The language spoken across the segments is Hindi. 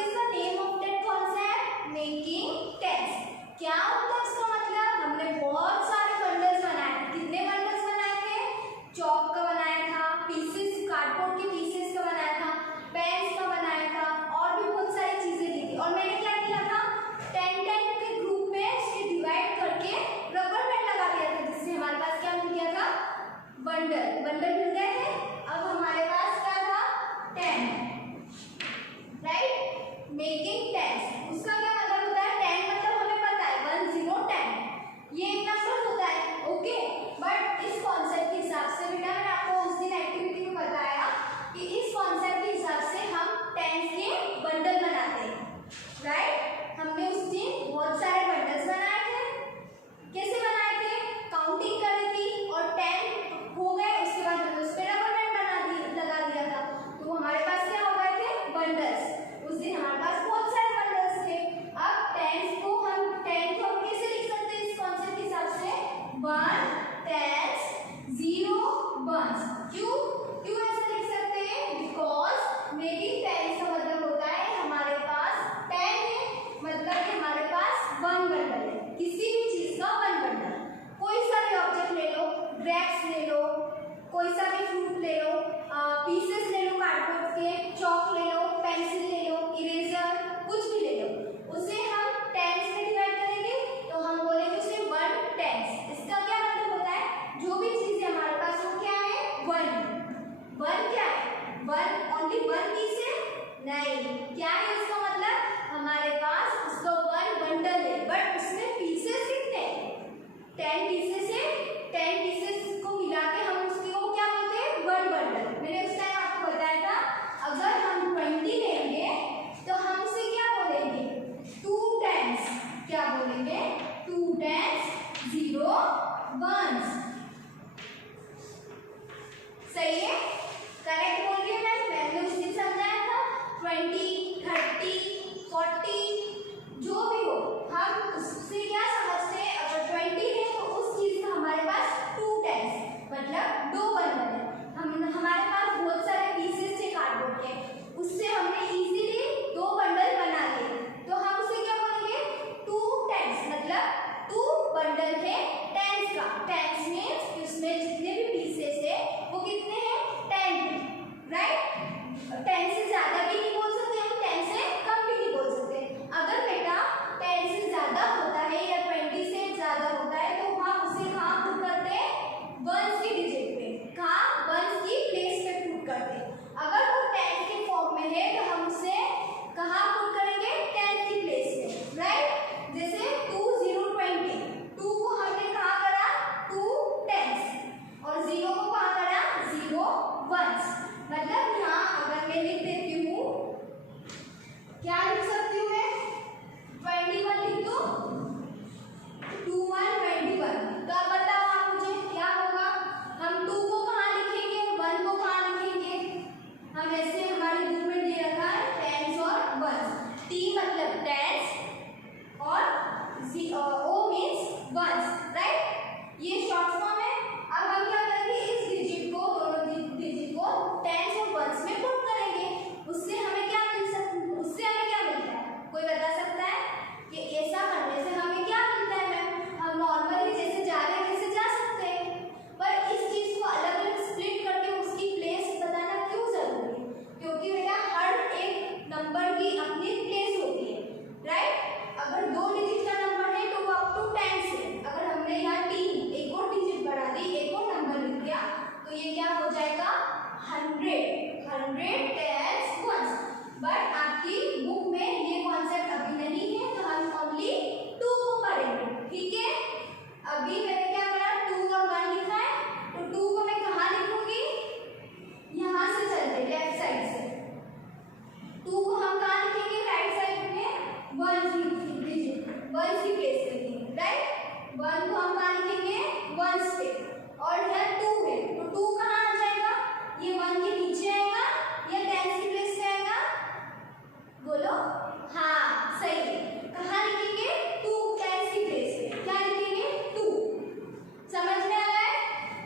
Is the name of that concept? Making tense. क्या होता है इसका मतलब? हमने बहुत सारे बंडल्स बनाए थे। कितने बंडल्स बनाए थे? चौक का बनाया था, पीसेस कार्डबोर्ड के पीसेस का बनाया था, पेन्स का बनाया था, और भी बहुत सारी चीजें दी थी। और मैंने क्या किया था? 10 के ग्रुप में इसके डिवाइड करके रबर बैंड लगा दिया था, जिससे हमारे पास क्या मिल गया था? बंडल। बंडल मिल गए थे। अब हमारे पास क्या था? 10, राइट? मेकिंग टेंस, उसका क्या मतलब होता है? 10 मतलब हमें पता है 1 0 10, ये एक नंबर होता है, ओके। बट इस कॉन्सेप्ट के हिसाब से बेटा, मैंने आपको उस दिन एक्टिविटी में बताया कि इस कॉन्सेप्ट के हिसाब से हम टेंस के बंडल बनाते हैं, राइट? हमने उस दिन बहुत सारे बंडल्स बनाए थे। कैसे बनाए थे? काउंटिंग करी थी और 10 हो गए, उसके बाद हमने उस पर रबर बैंड लगा दिया था, तो हमारे पास क्या हो गए थे? बंडल्स। उस दिन हमारे पास बहुत सारे बंडल्स थे। अब 10 को हम कैसे लिख सकते हैं इस कॉन्सेप्ट के हिसाब से? 1 10 0 1। क्यों ऐसा लिख सकते हैं? बिकॉज मेकिंग टेंस का मतलब होता है हमारे पास 10 है, मतलब कि हमारे पास 1 बंडल है। किसी भी चीज का 1 बंडल। कोई सा भी ऑब्जेक्ट ले लो, ग्रेप्स ले लो, कोई सा भी फ्रूट ले लो, पीसेस ले लो कार्डबोर्ड के, चॉक ले लो, पेंसिल ले लो, इरेजर, कुछ भी ले लो, उसे हम टेंस में डिवाइड करेंगे, तो हम बोलेंगे उसे 1 टेंस। इसका क्या मतलब होता है? जो भी चीज है हमारे पास वो क्या है? 1 क्या है? 1 ओनली 1 पीस है? नहीं। क्या है इसका मतलब? हमारे पास उसका 1 बंडल है, बट उसमें पीसेस कितने? 10 पीसेस है। 10 पीसेस को मिला के हम उसको क्या बोलते हैं? 1 बंडल। मैंने उस टाइम आपको बताया था, अगर हम 20 लेंगे तो हम उसे क्या बोलेंगे? 2 टेंस। क्या बोलेंगे? 2 टेंस 0 1। सही है? करेक्ट बोल रही है मैंने उस दिन समझाया था। 20 30 40 जो भी हो, हम उससे क्या समझते हैं? अगर 20 है तो उस चीज का हमारे पास 2 टेंस मतलब 2 बंडल है। हमारे पास बहुत सारे पीसेस थे कार्डबोर्ड के, उससे हमने इजीली 2 बंडल बना लिए, तो हम उसे क्या बोलेंगे? 2 टेंस मतलब 2 बंडल है टेंस का। टेंस मींस उसमें जितने भी पीसेस है वो कितने हैं? 10, राइट? 10 से ज्यादा भी नहीं बोल सकते हम, 10 से कम भी नहीं बोल सकते। अगर बेटा 10 से ज्यादा होता है या 20 से ज्यादा होता है तो हम उसे कहाँ पुट करते हैं? 1s की डिजिट पे। कहाँ? 1s की प्लेस पे पुट करते हैं। अगर वो 10 के फॉर्म में है तो हम उसे कहाँ पुट करेंगे? 10 की प्लेस पे, राइट? जैसे 2 0 20, 2 को हमने कहाँ करा? 2 टेंस, और 0 को कहाँ करा? 0 1s। मतलब यहाँ अगर मैं लिख देती हूँ, क्या लिख सकती हूँ मैं? 21 लिख दो, 2 1 21। तो अब बताओ आप मुझे क्या होगा? हम 2 को कहाँ लिखेंगे? 1 को कहाँ लिखेंगे? हम ऐसे हमारे बुक में दे रखा है टेंस और 1s। टी मतलब टेंस और ओ मीन्स 1s, राइट? ये शॉर्ट फॉर्म है। अब हम क्या करेंगे? इस डिजिट को, दोनों डिजिट को टेंस और 1s में पुट करेंगे। उससे हमें क्या मिलता है? कोई बता सकता है कि ऐसा करने से हमें क्या मिलता है? मैम, हम नॉर्मली जैसे जा रहे हैं वैसे जा सकते हैं, पर इस चीज को अलग अलग स्प्लिट करके उसकी प्लेस बताना क्यों जरूरी है? क्योंकि बेटा हर एक नंबर की अपनी प्लेस होती है, राइट? अगर 2 डिजिट का नंबर है तो वो अप टू 10 से, अगर हमने यहाँ 3 एक और डिजिट बढ़ा दी, एक और नंबर लिख दिया, तो ये क्या हो जाएगा? 100 टेंस 1s। बट आपकी बुक में ये कॉन्सेप्ट अभी नहीं है, तो हम ओनली 2 को पढ़ेंगे, ठीक है? अभी मैंने क्या करा? 2 और 1 लिखा है, तो 2 को मैं कहाँ लिखूंगी? यहाँ से चलते लेफ्ट साइड से। 2 को हम कहाँ लिखेंगे? राइट साइड में 1 की डिजिट, 1 की प्लेस पे लिखेंगे, राइट? 1 को हम कहाँ लिखेंगे? 1s पे। और यहाँ 2 है, तो 2 कहाँ आ जाएगा? ये 1 के नीचे आएगा या 10 की प्लेस पे आएगा? बोलो। हाँ, सही है। कहाँ लिखेंगे? 2 10 की प्लेस पे। क्या लिखेंगे? 2। समझ में आ रहा है?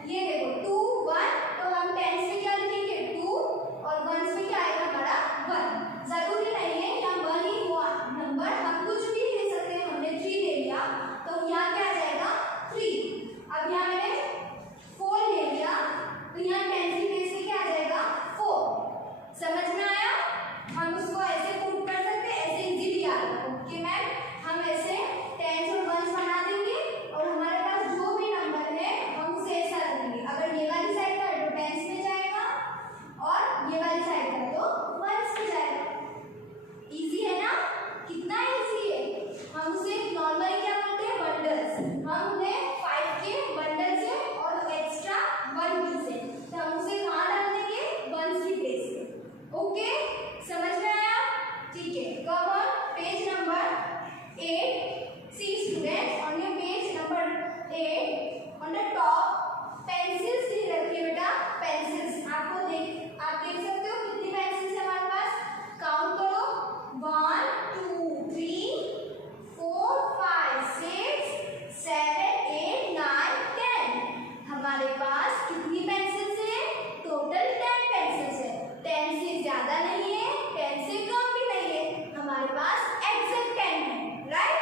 ये देखो 2 1, तो हम 10 से क्या लिखेंगे? 2, और 1 से क्या आएगा हमारा? 1। जरूरी नहीं है यहाँ 8. See students, on your page number 8 on the top pencils दी रखी है बेटा, पेंसिल्स आप देख सकते हो कितनी पेंसिल्स है हमारे पास, काउंट करो 1 2 3 4 5 6 7 8 9 10। हमारे पास कितनी पेंसिल्स है, टोटल 10 पेंसिल्स है। 10 से ज्यादा नहीं है, 10 से कम भी नहीं है, हमारे पास एग्जैक्ट 10 है, राइट।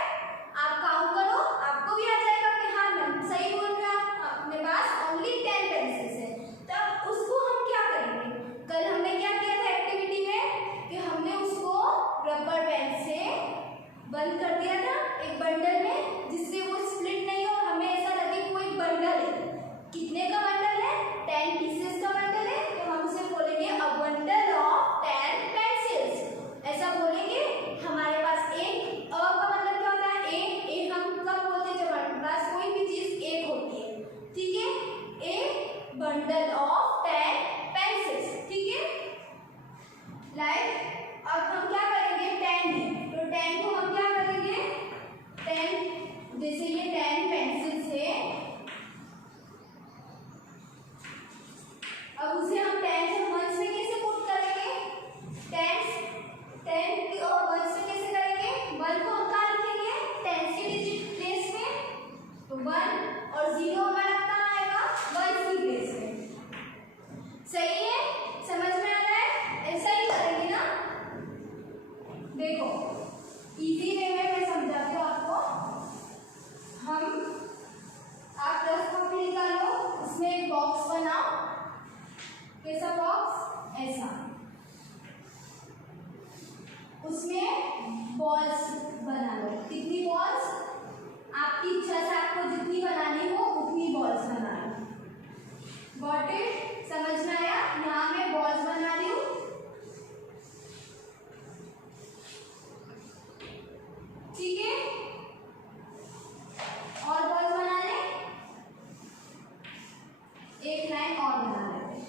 आप काउंट करो, आपको भी आ जाएगा कि हाँ मैम सही बोल रहे हैं आप, अपने पास ओनली 10 पेंसिल्स है। तब उसको हम क्या करेंगे, कल हमने क्या किया था एक्टिविटी में कि हमने उसको रबर बैंड से बंद कर दिया था एक बंडल में, जिससे वो स्प्लिट नहीं हो, हमें ऐसा लगे कोई बंडल है। कितने का बंडल है, 10 पीसेस का बंडल है, तो हम उसे बोलेंगे अ बंडल ऑफ 10 पेंसिल्स, ऐसा बोलेंगे। हमारे पास एक अ का मतलब क्या होता है, एक हम कब बोलते हैं जब हमारे पास कोई भी चीज एक होती है, ठीक है। ए बंडल ऑफ 10 पेंसिल्स, ठीक है। लाइक अब हम क्या करेंगे, 10 है तो 10 को हम क्या करेंगे, 10 जैसे ये 10 पेंसिल्स है, अब उसे हम 10 से 1 से कैसे पुट करेंगे, 10 और 1 से कैसे करेंगे, 1 को हम कहाँ लिखेंगे 10 के डिजिट प्लेस में, तो 1 और 0 हमारा कहाँ आएगा 1 की प्लेस में। सही है, समझ में आ रहा है, ऐसा ही करेंगे ना। देखो इजी वे में मैं समझाती हूँ आपको। आप रफ कॉपी निकालो, उसमें एक बॉक्स बनाओ, कैसा बॉक्स, ऐसा, उसमें बॉल्स बना लो। कितनी बॉल्स, आपकी इच्छा से आपको जितनी बनानी हो उतनी बॉल्स बना लो। गॉट इट, समझ में आया। यहाँ मैं बॉल्स बना रही हूँ, ठीक है, और बॉल्स बना ले, एक लाइन और बना लेते हैं।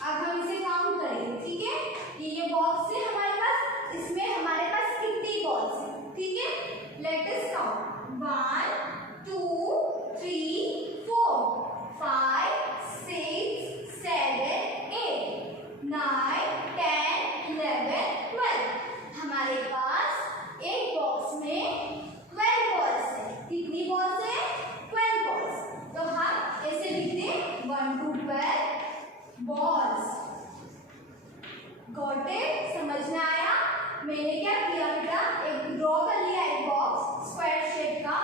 अब हम इसे काउंट करेंगे, ठीक है, कि ये बॉक्स से हमारे पास, इसमें हमारे पास कितनी बॉल्स है, ठीक है। Let us count 1 2 3 4 5 6 7 8 9 10 11 12। हमारे पास एक बॉक्स में 12 बॉल्स है। कितनी बॉल्स है, 12 बॉल्स। तो हम ऐसे लिखते हैं 1 to 12 बॉल्स। गॉट इट, समझ में आया। मैंने क्या किया बेटा, एक ड्रॉ कर लिया एक बॉक्स स्क्वायर शेप का,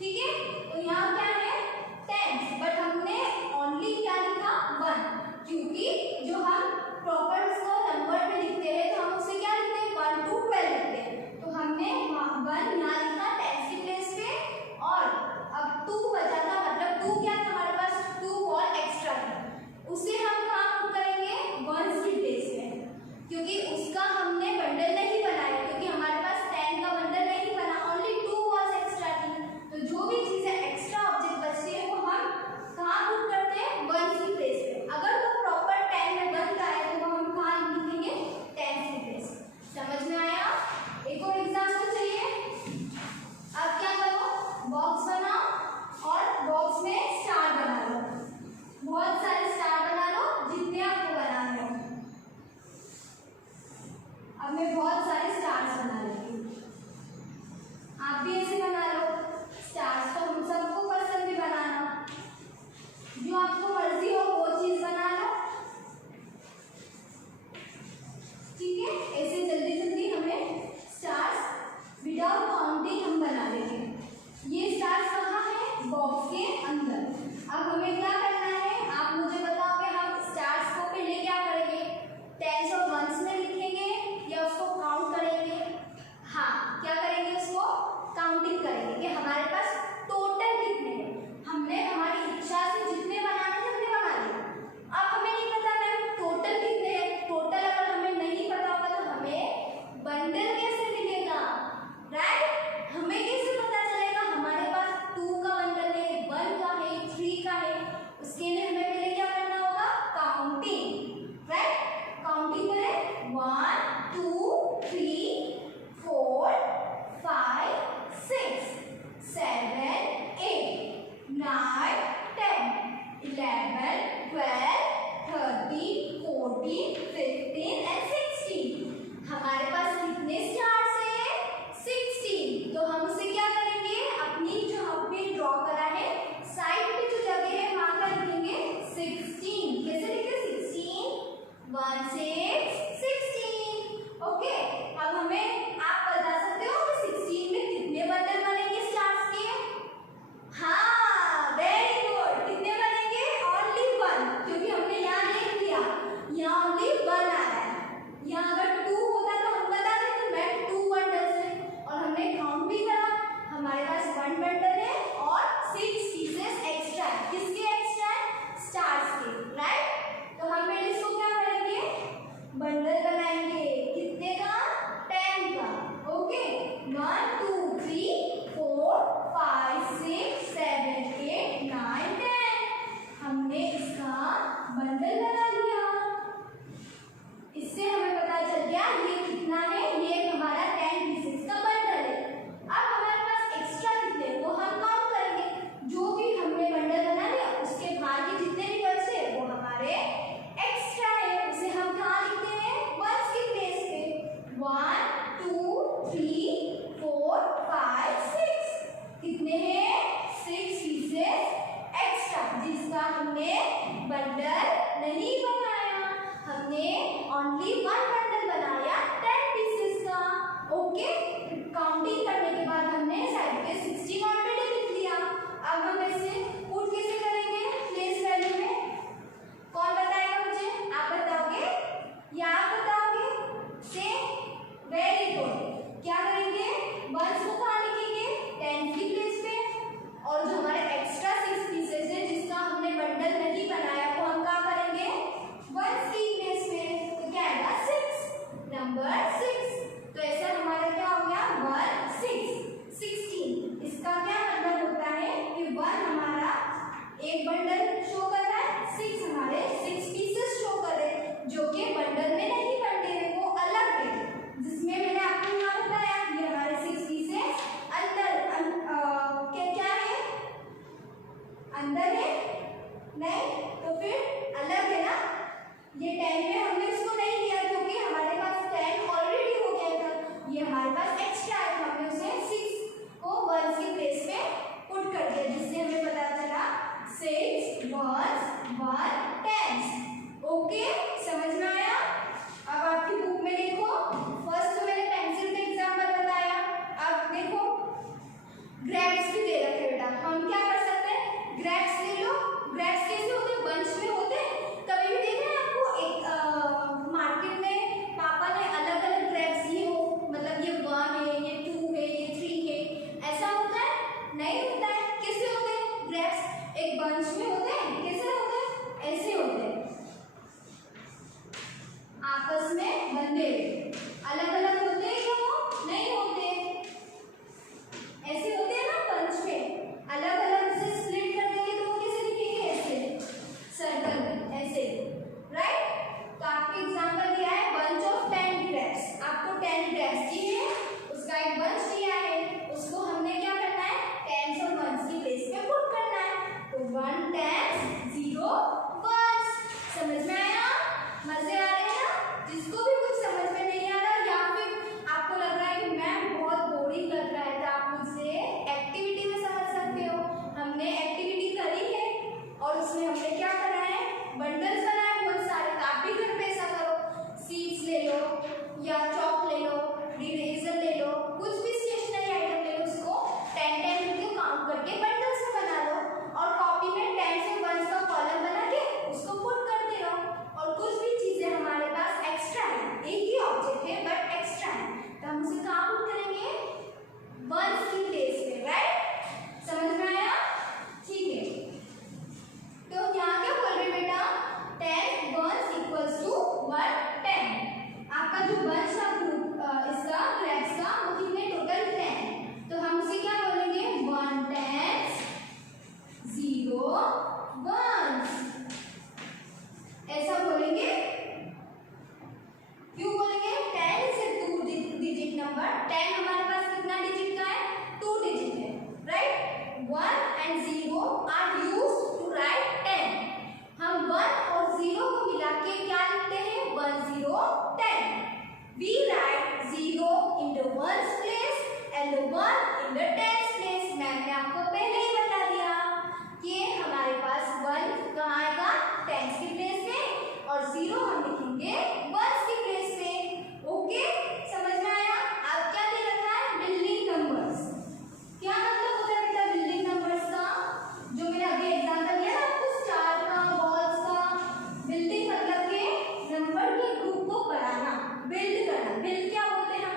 ठीक है, तो यहाँ क्या है टेंस, बट हमने ओनली क्या लिखा 1, क्योंकि जो हम प्रॉपर उसको नंबर में लिखते हैं तो हम उसे क्या लिखते हैं 1 to 12 लिखते हैं, तो हमने 1 यहाँ लिखा टेंस की प्लेस पे, और अब 2 बचा था, मतलब 2 क्या था हमारे पास, 2 और एक्स्ट्रा था, उसे हम कहाँ पुट करेंगे 1 की प्लेस पे, क्योंकि उसका हमने बंडल नहीं बनाया, क्योंकि हमारे पास 10 का बंडल नहीं बना, ओनली 2 वाज एक्स्ट्रा थी, तो जो भी चीजें एक्स्ट्रा ऑब्जेक्ट बचती है वो हम कहाँ पुट करते हैं 1 की प्लेस पे। अगर वो प्रॉपर 10 में बन रहा है तो वो हम कहाँ लिखेंगे 10 की प्लेस। समझ में आया? एक और एग्जाम्पल चाहिए। अब क्या करो, बॉक्स बनाओ और बॉक्स में स्टार बना लो, बहुत सारे स्टार बना लो जितने आपको बनाने हो। अब मैं बहुत सारे स्टार्स बना लेती हूँ, आप भी ऐसे बना लो। स्टार्स तो हम सबको पसंद है बनाना, जो आपको मर्जी हो वो चीज बना लो, ठीक है। ऐसे जल्दी जल्दी हमें स्टार्स विदाउट काउंटिंग हम बना लेंगे। ये स्टार्स कहाँ है, बॉक्स के अंदर। अब हमें क्या करना है, आप मुझे बताओगे हम स्टार्स को पहले क्या करेंगे, टेंस और वंस में लिखेंगे या उसको काउंट करेंगे? हाँ, क्या करेंगे, उसको काउंटिंग करेंगे कि हमारे पास टोटल कितने हैं। हमने हमारी इच्छा से जितने बनाने थे हमने बना लिए। अब हमें नहीं पता मैम टोटल कितने हैं, टोटल अगर हमें नहीं पता होगा तो हमें बंडल कैसे मिलेगा, राइट? हमें कैसे पता चलेगा हमारे पास 2 का बंडल है, 1 का है, 3 का है? उसके लिए हमें पहले क्या करना होगा, काउंटिंग, राइट? काउंटिंग करें 1 2 3 4 5 6 7 8 9 10 11 12 13 14 15 and 16। हमारे पास कितने स्टार्स हैं, 16। तो हम उसे क्या करेंगे, अपनी जो हमने ड्रॉ करा है साइड पे जो जगह है वहां क्या लिखेंगे 16। कैसे लिखे 16 1 6 16। ओके, अब हमें आप बता सकते हो कि 16 में कितने बंडल बनेंगे स्टार्स के? हाँ, वेरी गुड। कितने बनेंगे, ओनली 1, क्योंकि हमने यहाँ देख लिया यहाँ ओनली 1 आ रहा है। यहाँ अगर 2 होता तो हम बता देते मैम 2 बंडल्स है, और हमने काउंट भी करा, हमारे पास 1 बंडल है और 6 पीसेस एक्स्ट्रा है। किसके एक्स्ट्रा है, स्टार्स के, राइट? तो हम पहले इसको क्या करेंगे, बंडल बनाएंगे, कितने का, 10 का। ओके, 1 2 3 4 5 6 7 8 9 10। हमने इसका बंडल बना लिया। इससे हमें पता चल गया ये कितना है, ये हमारा 10 पीसेस का बंडल है। अब हमारे पास एक्स्ट्रा कितने हैं वो हम काउंट करेंगे। जो भी हमने बंडल बना लिया उसके बाहर के जितने भी बचे वो हमारे एक्स्ट्रा है, उसे हम कहाँ लिखते हैं, 1 की प्लेस पे। 1 2 3 4 5 6। कितने हैं, 6 पीसेस एक्स्ट्रा, जिसका हमने बंडल नहीं बनाया, हमने ओनली 1 बंडल बनाया 10 पीसेस का। ओके, काउंटिंग करने के बाद हमने साइड पे 16 ऑलरेडी लिख लिया। अब हम इसे पुट कैसे करेंगे प्लेस वैल्यू में, कौन बताएगा मुझे, आप बताओगे या आप बताओगे? से वेरी गुड। क्या करेंगे, 1 को कहाँ लिखेंगे, 10 की प्लेस पे, और जो हमारे एक्स्ट्रा 6 पीसेस है जिसका हमने बंडल नहीं बनाया वो हम कहाँ करेंगे, 1 की प्लेस पे। तो क्या आएगा 6, नंबर 6। तो ऐसा हमारा क्या हो गया 1 6 16। इसका क्या मतलब होता है कि 1 हमारा एक बंडल शो कर रहा है, 6 हमारे 6 पीसेस शो कर रहे हैं, जो कि बंडल में नहीं बंटे हैं, वो अलग है, जिसमें मैंने आपको यहाँ बताया ये हमारे 6 पीसेस अंदर क्या है, अंदर है नहीं, तो फिर अलग है ना। ये 10 में हमने इसको नहीं लिया क्योंकि हमारे पास 10 ऑलरेडी हो गया था, ये हमारे पास एक्स्ट्रा है, तो हमने उसे 6 को 1 की प्लेस पे पुट कर दिया, जिससे हमें पता चला 6 1 1 10। ओके, समझ में आया? अब आपकी बुक में देखो, फर्स्ट तो मैंने पेंसिल का एग्जांपल बताया, अब देखो ग्रेप्स भी दे रखे हैं ग्रेप्स एक बंच में होते हैं, कैसे होते हैं, ऐसे होते हैं, आपस में बंधे हुए। अलग अलग होते हैं क्या, वो नहीं होते, ऐसे होते हैं ना बंच में। अलग अलग से स्प्लिट कर देंगे तो वो कैसे दिखेंगे, ऐसे सर्कल में, ऐसे, राइट। तो आपके एग्जांपल दिया है बंच ऑफ 10 ग्रेप्स। आपको 10 ग्रेप्स चाहिए, उसका एक बंच दिया है, उसको हमने क्या करना है, टेंस और वंस की प्लेस पे पुट करना है। तो 1 10 0 1। समझ में आया, मजे आ रहे हैं ना। जिसको भी कुछ समझ में नहीं आ रहा या फिर आपको लग रहा है कि मैम बहुत बोरिंग लग रहा है, तो आप मुझसे एक्टिविटी में समझ सकते हो। हमने एक्टिविटी करी है और उसमें हमने क्या करा है, बंडल्स बनाए बहुत सारे। तो आप भी घर पे ऐसा करो, सीड्स ले लो या चॉक ले लो, इरेजर ले लो, कुछ भी स्टेशनरी आइटम ले लो, उसको 10-10 रुपये काउंट करके बंडल्स में बना लो और कॉपी में 10 से 1 का कॉलम बना के उसको पुट करते रहो। और कुछ भी चीजें हमारे पास एक्स्ट्रा है, एक ही ऑब्जेक्ट है बट एक्स्ट्रा है, तो हम उसे कहाँ पुट करेंगे, वंस की प्लेस पे, राइट। समझ में आया, ठीक है। तो यहाँ क्या बोल रहे बेटा, 10 वंस इक्वल्स टू 1 10। आपका जो बंच था ग्रुप इसका ग्रेप्स का, वो कितने टोटल 10। तो हम उसे क्या बोलेंगे, 1 10 0 1, ऐसा बोलेंगे। क्यों बोलेंगे, 10 इज ए 2 डिजिट नंबर। 10 हमारे पास कितना डिजिट का है, 2 डिजिट है, right. 1 and 0 are used to write 10। हम 1 और 0 को मिला के क्या लिखते हैं, 1 0 10। We write 0 in the ones place and the 1 in the tens place। मैंने आपको पहले ही बता दिया कि हमारे पास 1 कहाँ आएगा, टेंस की प्लेस पे, और 0 हम लिखेंगे वंस की प्लेस पे। ओके, समझ में आया। अब क्या दे रखा है, बिल्डिंग नंबर्स। क्या मतलब होता है बेटा बिल्डिंग नंबर्स का, जो मैंने अभी एग्जांपल दिया ना आपको, स्टार का, बॉल्स का। बिल्डिंग मतलब के नंबर के ग्रुप को बढ़ाना, बिल्ड करना। बिल्ड क्या बोलते हैं, हम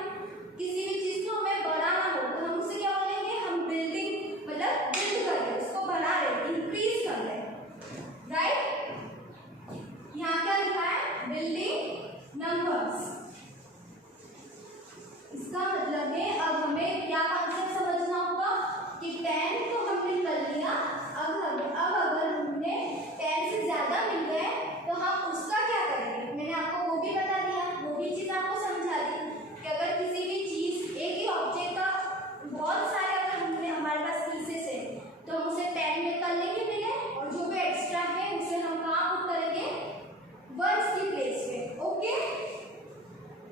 किसी भी चीज को हमें बढ़ाना हो तो हम उसे क्या बोलेंगे, हम बिल्डिंग मतलब बिल्ड कर रहे, उसको बढ़ा रहे, इंक्रीज कर रहे, राइट। यहाँ क्या लिखा है, बिल्डिंग नंबर्स। इसका मतलब है अब हमें क्या कॉन्सेप्ट समझना होगा कि 10 तो हमने कर लिया, अब अगर हमने 10 से ज्यादा मिल गए तो हम उसका क्या करेंगे। मैंने आपको वो भी बता दिया, वो भी चीज आपको समझा दी कि अगर किसी भी चीज, एक ही ऑब्जेक्ट का बहुत सारे अगर हमने हमारे पास पीसेस है तो हम उसे 10 में कर लेंगे मिले, और जो भी एक्स्ट्रा है उसे हम कहाँ पुट करेंगे, वंस की प्लेस पे। ओके,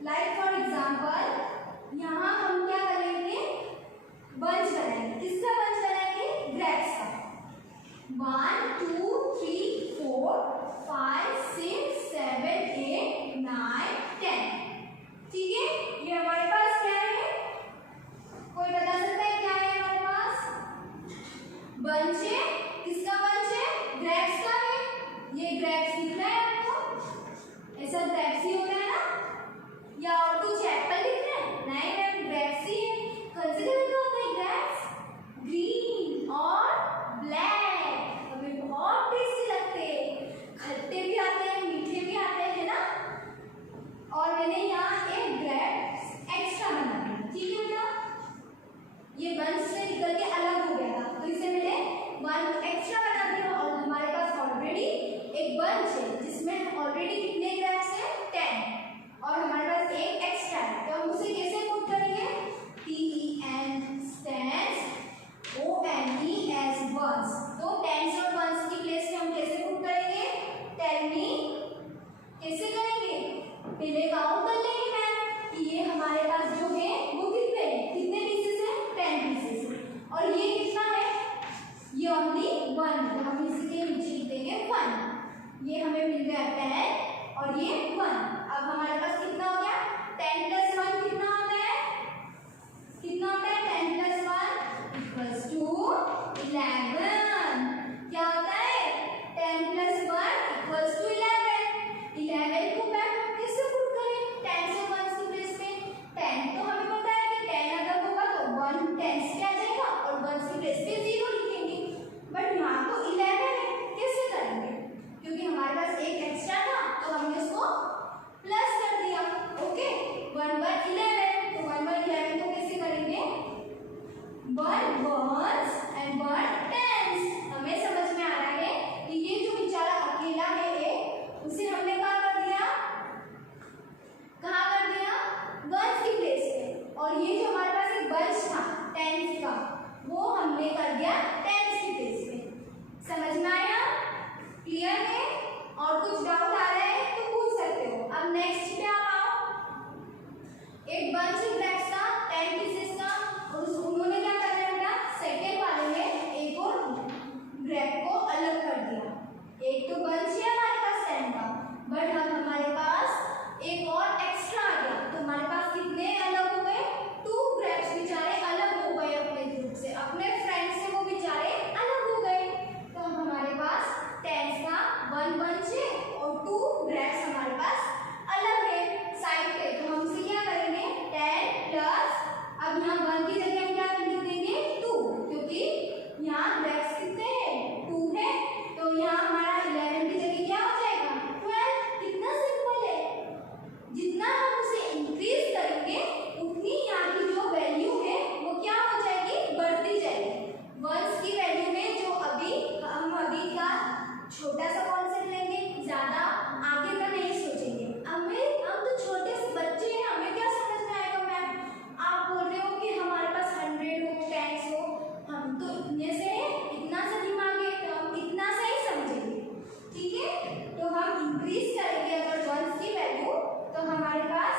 लाइक फॉर एग्जाम्पल यहाँ हम क्या करेंगे, बंच बनाएंगे। किसका बंच बनाएंगे, ग्रेप्स का। 1 2 3 4 5 6 7 8 9 10। ठीक है, ये हमारे पास क्या है, कोई बता सकता है क्या है हमारे पास, बंच है। किसका बंच है, ग्रेप्स का है। ये ग्रेप्स दिख रहा है आपको, ऐसा ग्रेप्स ही होता है ना, या और कुछ एप्पल दिख रहा है, नहीं मैम ग्रेप्स ही है। कौन से कलर का होता है ग्रेप्स, ग्रीन और ब्लैक। हमें बहुत टेस्टी लगते हैं, खट्टे भी आते हैं, मीठे भी आते हैं ना। और मैंने यहाँ एक ग्रेप्स एक्स्ट्रा बना दिया, ठीक है बेटा। ये बंच से निकल के अलग हो गया था, तो इसे मैंने 1 एक्स्ट्रा बना दिया, और हमारे पास ऑलरेडी एक बंच है जिसमें ऑलरेडी कितने ग्रेप्स है, 10, और हमारे पास एक एक्स्ट्रा है। तो हम उसे कैसे पुट करेंगे, TEN stands ONE as ones। तो टेंस और वंस की प्लेस पे हम कैसे पुट करेंगे, टेल मी, कैसे करेंगे, पहले काउंट कर लेंगे मैम कि ये हमारे पास जो है वो कितने पीसेस है, 10 पीसेस है, और ये कितना है, ये ओनली 1, तो हम इसके नीचे लिख देंगे 1। ये हमें मिल गया 10 और ये 1। अब हमारे पास कितना हो गया, 10 प्लस 1 कितना होता है, कितना होता है, 10 प्लस 1 इक्वल्स टू 11। क्या होता है, 10 प्लस 1 इक्वल्स टू 11। 11 को मैं कैसे पुट करें, 10 से 1 की प्लेस पे। 10 तो हमें पता है कि 10 अगर होगा तो 1 10 पे आ जाएगा और 1 की प्लेस पे 0 लिखेंगे, बट दिया टेंस की बेस पे। समझ में आया? क्लियर है? और कुछ डाउट आ रहा है तो पूछ सकते हो। अब नेक्स्ट पे आप आओ। एक बंच ग्रेप्स का 10 पीसेस का, और उन्होंने क्या कर दिया बेटा, सेकेंड वाले ने एक और ग्रेप को अलग कर दिया। एक तो बंच है हमारे पास 10 का, बट अब हमारे पास एक और एक्स्ट्रा आ गया, तो हमारे पास कितने अलग हो गए, 2 ग्रेप्स बेचारे अलग हो गए अपने ग्रुप से, अपने फ्रेंड से वो बेचारे अलग हो गए। तो अब हमारे पास 10 का 1 बंच है और 2 ग्रेप्स हमारे पास अलग है साइड पे। तो हम इसे क्या करेंगे, 10 प्लस, अब यहाँ 1 की जगह हम क्या लिख देंगे 2, क्योंकि यहाँ ग्रेप्स कितने हैं, 2 है, तो यहाँ हमारा 11 की जगह क्या हो जाएगा 12। कितना सिंपल है। जितना हम उसे इंक्रीज करेंगे उतनी यहाँ की जो वैल्यू है वो क्या हो जाएगी, बढ़ती जाएगी। वंस की वैल्यू में जो हम अभी का छोटा सा कॉन्सेप्ट लेंगे, ज्यादा आगे का नहीं सोचेंगे। हम तो छोटे से बच्चे हैं, हमें क्या समझ में आएगा मैम। आप बोल रहे हो कि हमारे पास 100 हो 10 हो, हम तो इतने से इतना सा दिमाग है तो हम इतना सा ही समझेंगे, ठीक है। तो हम इंक्रीज करेंगे अगर वंस की वैल्यू, तो हमारे पास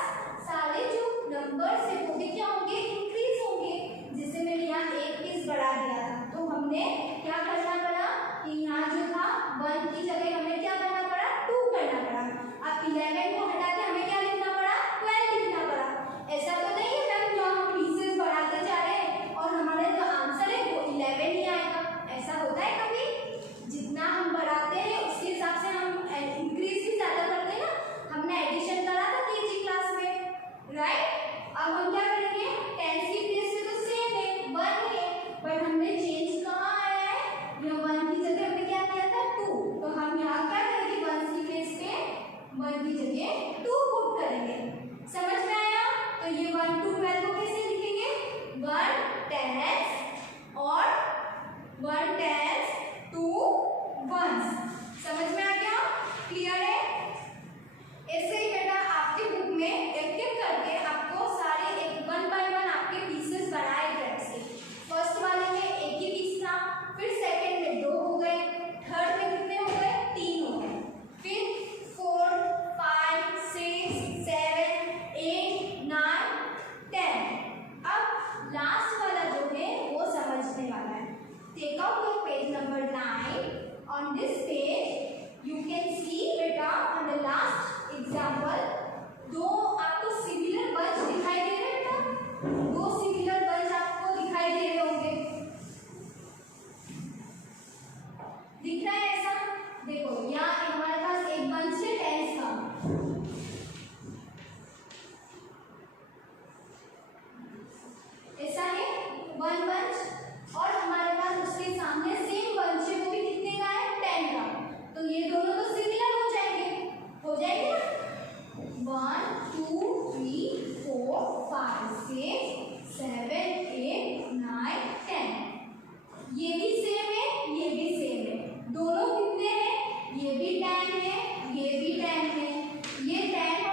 सारे जो नंबर्स है वो भी क्या होंगे, इंक्रीज होंगे। जैसे मैंने यहाँ 1 पीस बढ़ा दिया था, तो हमने क्या करना पड़ा कि यहाँ जो था 1 की जगह हमें क्या करना पड़ा, 2 करना पड़ा। अब 11 को हटा के हमें क्या लिखना पड़ा, 12 लिखना पड़ा। ऐसा तो नहीं है मैम जो हम पीसेस बढ़ाते जा रहे हैं और हमारा जो आंसर है वो 11 ही आएगा, ऐसा होता है कभी? जितना हम बढ़ाते हैं उसके हिसाब से हम इंक्रीज भी ज्यादा करते हैं ना। हमने एडिशन करा था केजी क्लास में, राइट। अब हम क्या करेंगे, 10 की बेस पे तो सेम है 1 है, बट हमने चेंज कहाँ आया है, यहाँ 1 की जगह हमने क्या किया था 2, तो हम यहाँ क्या करेंगे 1 की बेस पे 1 की जगह 2 पुट करेंगे। समझ में आया? तो ये 1 to 12 को कैसे लिखेंगे, 1 10 और 1 10 2 1। समझ में आ गया? क्लियर है? ऐसे ही बेटा आपके बुक में एक-एक करके आपको सारे 1 बाय 1 आपके पीसेस बनाए ग्रेप्स के। फर्स्ट वाले में 1 ही पीस था, फिर सेकंड में 2 हो गए, थर्ड में कितने हो गए, 3 हो गए, फिर 4 5 6 7 8 9 10। अब लास्ट वाला जो है वो समझने वाला है। Take out your page number 9। On this page you can see बेटा on the last example, 2 आपको सिमिलर बंच दिखाई दे रहे हैं बेटा, 2 सिमिलर बंच आपको दिखाई दे रहे होंगे, दिख रहा है ऐसा? देखो यहाँ हमारे पास एक बंच है 10 का, ऐसा है 1 बंच, और हमारे पास उसके सामने सेम बंच है, वो भी कितने का है 10 का। तो ये दोनों तो सिमिलर हो जाएंगे ना, 1 2 3 4 5 6 7 8 9 10। ये भी सेम है, ये भी सेम है, दोनों कितने हैं, ये भी 10 है, ये भी 10 है, ये 10